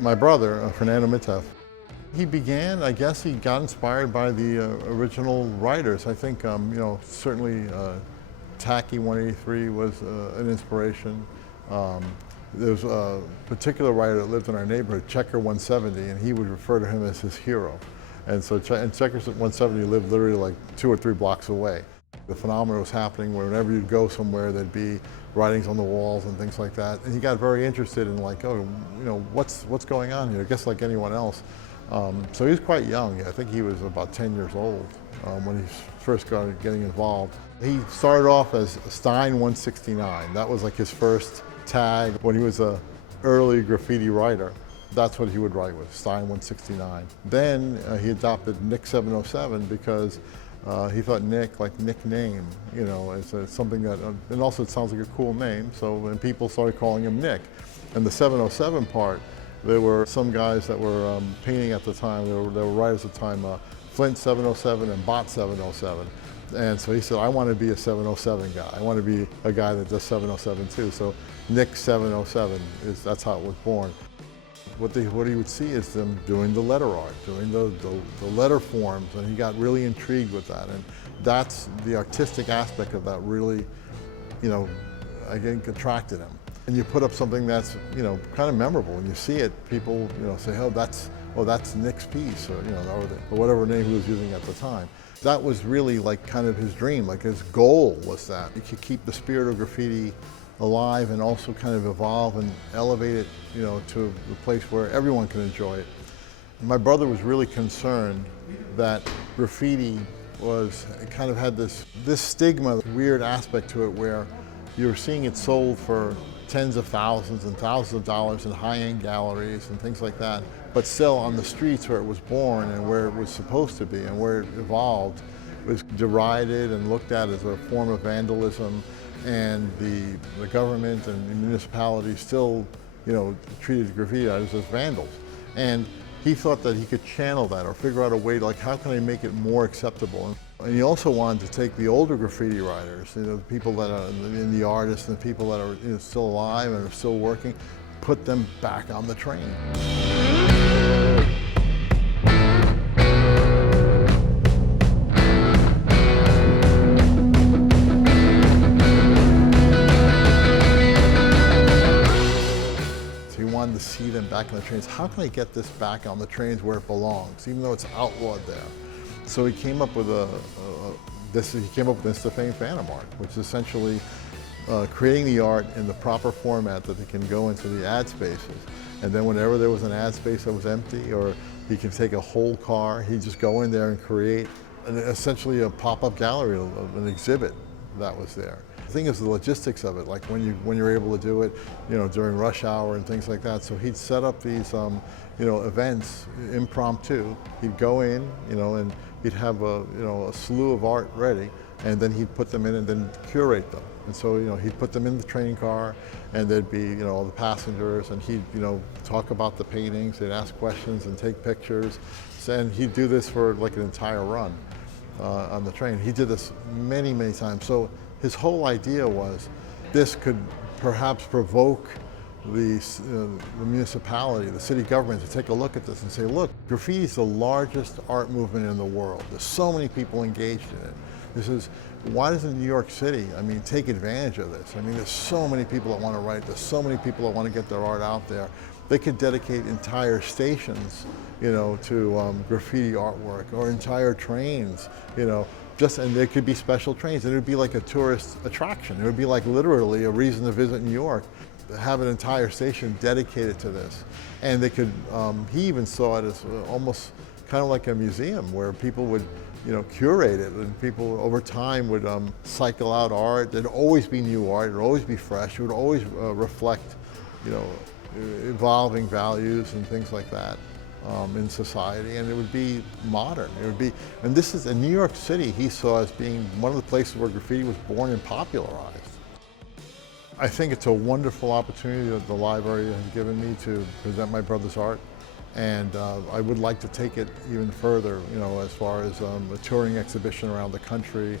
My brother, Fernando Miteff, he began, I guess he got inspired by the original writers. I think, certainly Tacky 183 was an inspiration. There's a particular writer that lived in our neighborhood, Checker 170, and he would refer to him as his hero. And so Checker 170 lived literally like 2 or 3 blocks away. The phenomenon was happening where whenever you'd go somewhere, there'd be writings on the walls and things like that. And he got very interested in like, oh, what's going on here? I guess like anyone else. So he was quite young. I think he was about 10 years old when he first started getting involved. He started off as Stein 169. That was like his first tag when he was an early graffiti writer. That's what he would write with, Stein 169. Then he adopted Nic 707 because he thought Nic, like nickname, is something that, and also it sounds like a cool name, so when people started calling him Nic. And the 707 part, there were some guys that were painting at the time, there were writers at the time, Flint 707 and Bot 707. And so he said, I want to be a 707 guy. I want to be a guy that does 707 too. So Nic 707, that's how it was born. What he would see is them doing the letter art, doing the letter forms, and he got really intrigued with that. And that's the artistic aspect of that really, I think attracted him. And you put up something that's, kind of memorable. When you see it, people, say, oh, that's Nic's piece, or, or whatever name he was using at the time. That was really like kind of his dream, like his goal was that he could keep the spirit of graffiti alive and also kind of evolve and elevate it, to a place where everyone can enjoy it. My brother was really concerned that graffiti kind of had this stigma, weird aspect to it where you're seeing it sold for tens of thousands and thousands of dollars in high-end galleries and things like that, but still on the streets where it was born and where it was supposed to be and where it evolved, it was derided and looked at as a form of vandalism. And the government and the municipalities still, treated graffiti artists as vandals. And he thought that he could channel that or figure out a way to, like, how can I make it more acceptable? And he also wanted to take the older graffiti writers, the people that are in the artists and the people that are still alive and are still working, put them back on the train. To see them back on the trains. How can I get this back on the trains where it belongs, even though it's outlawed there? So he came up with this Defame Phantom art, which is essentially creating the art in the proper format that they can go into the ad spaces. And then whenever there was an ad space that was empty, or he could take a whole car, he'd just go in there and create essentially a pop-up gallery of an exhibit that was there. The thing is the logistics of it, like when you're able to do it, during rush hour and things like that. So he'd set up these, events, impromptu. He'd go in, and he'd have a slew of art ready, and then he'd put them in and then curate them. And so, he'd put them in the train car, and there'd be, all the passengers, and he'd, talk about the paintings, they'd ask questions and take pictures. And he'd do this for like an entire run on the train. He did this many, many times. So his whole idea was this could perhaps provoke the municipality, the city government to take a look at this and say, look, graffiti is the largest art movement in the world. There's so many people engaged in it. Why doesn't New York City, take advantage of this? There's so many people that want to write. There's so many people that want to get their art out there. They could dedicate entire stations, to graffiti artwork, or entire trains, and there could be special trains, and it would be like a tourist attraction. It would be like literally a reason to visit New York, have an entire station dedicated to this. And they could, he even saw it as almost kind of like a museum where people would, curate it, and people over time would cycle out art. There'd always be new art, it'd always be fresh, it would always reflect, evolving values and things like that. In society, and it would be modern. And this is in New York City, he saw as being one of the places where graffiti was born and popularized. I think it's a wonderful opportunity that the library has given me to present my brother's art. And I would like to take it even further, as far as a touring exhibition around the country,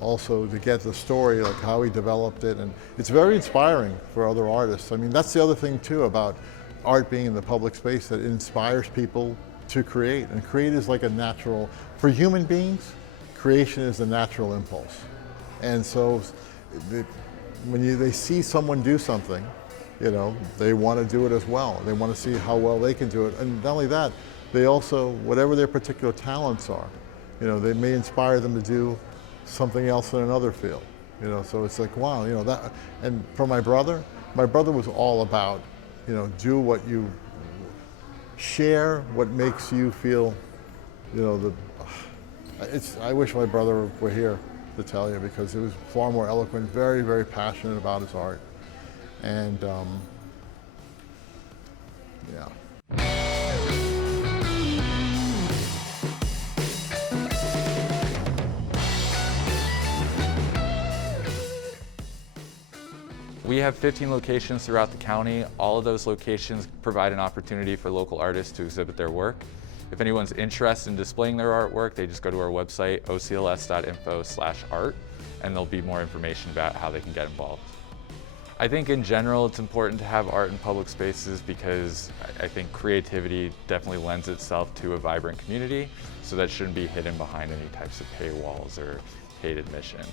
also to get the story, like how he developed it. And it's very inspiring for other artists. I mean, that's the other thing too about art being in the public space, that it inspires people to create. And create is like a natural, for human beings, creation is a natural impulse. And so when they see someone do something, they want to do it as well. They want to see how well they can do it. And not only that, they also, whatever their particular talents are, they may inspire them to do something else in another field. So it's like, wow, that. And for my brother was all about, do what you, share what makes you feel, I wish my brother were here to tell you, because he was far more eloquent, very, very passionate about his art. And yeah. We have 15 locations throughout the county. All of those locations provide an opportunity for local artists to exhibit their work. If anyone's interested in displaying their artwork, they just go to our website, ocls.info/art, and there'll be more information about how they can get involved. I think in general it's important to have art in public spaces because I think creativity definitely lends itself to a vibrant community, so that shouldn't be hidden behind any types of paywalls or paid admission.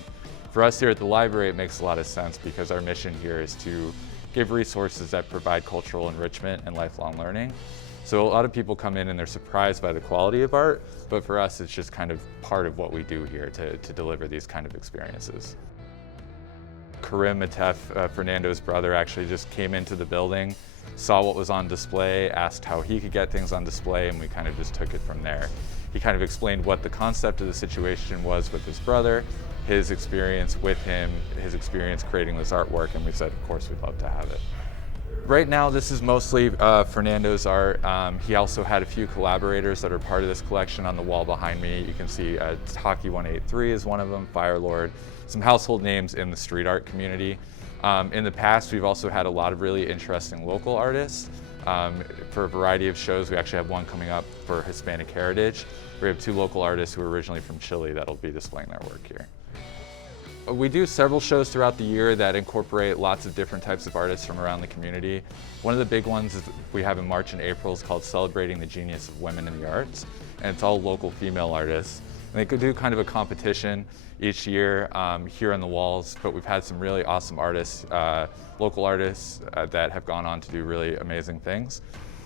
For us here at the library, it makes a lot of sense because our mission here is to give resources that provide cultural enrichment and lifelong learning. So a lot of people come in and they're surprised by the quality of art, but for us it's just kind of part of what we do here to deliver these kind of experiences. Fernando Miteff, Fernando's brother, actually just came into the building, saw what was on display, asked how he could get things on display, and we kind of just took it from there. He kind of explained what the concept of the situation was with his brother, his experience with him, his experience creating this artwork, and we said, of course, we'd love to have it. Right now, this is mostly Fernando's art. He also had a few collaborators that are part of this collection on the wall behind me. You can see Hockey 183 is one of them, Firelord, some household names in the street art community. In the past, we've also had a lot of really interesting local artists. For a variety of shows, we actually have one coming up for Hispanic Heritage. We have 2 local artists who are originally from Chile that'll be displaying their work here. We do several shows throughout the year that incorporate lots of different types of artists from around the community. One of the big ones is we have in March and April is called Celebrating the Genius of Women in the Arts, and it's all local female artists. And they could do kind of a competition each year here on the walls, but we've had some really awesome artists, local artists that have gone on to do really amazing things.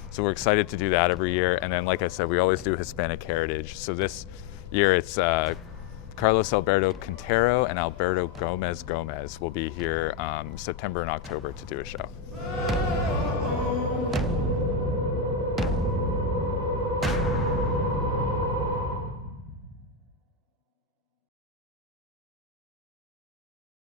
So we're excited to do that every year. And then, like I said, we always do Hispanic Heritage. So this year it's Carlos Alberto Quintero and Alberto Gomez will be here September and October to do a show.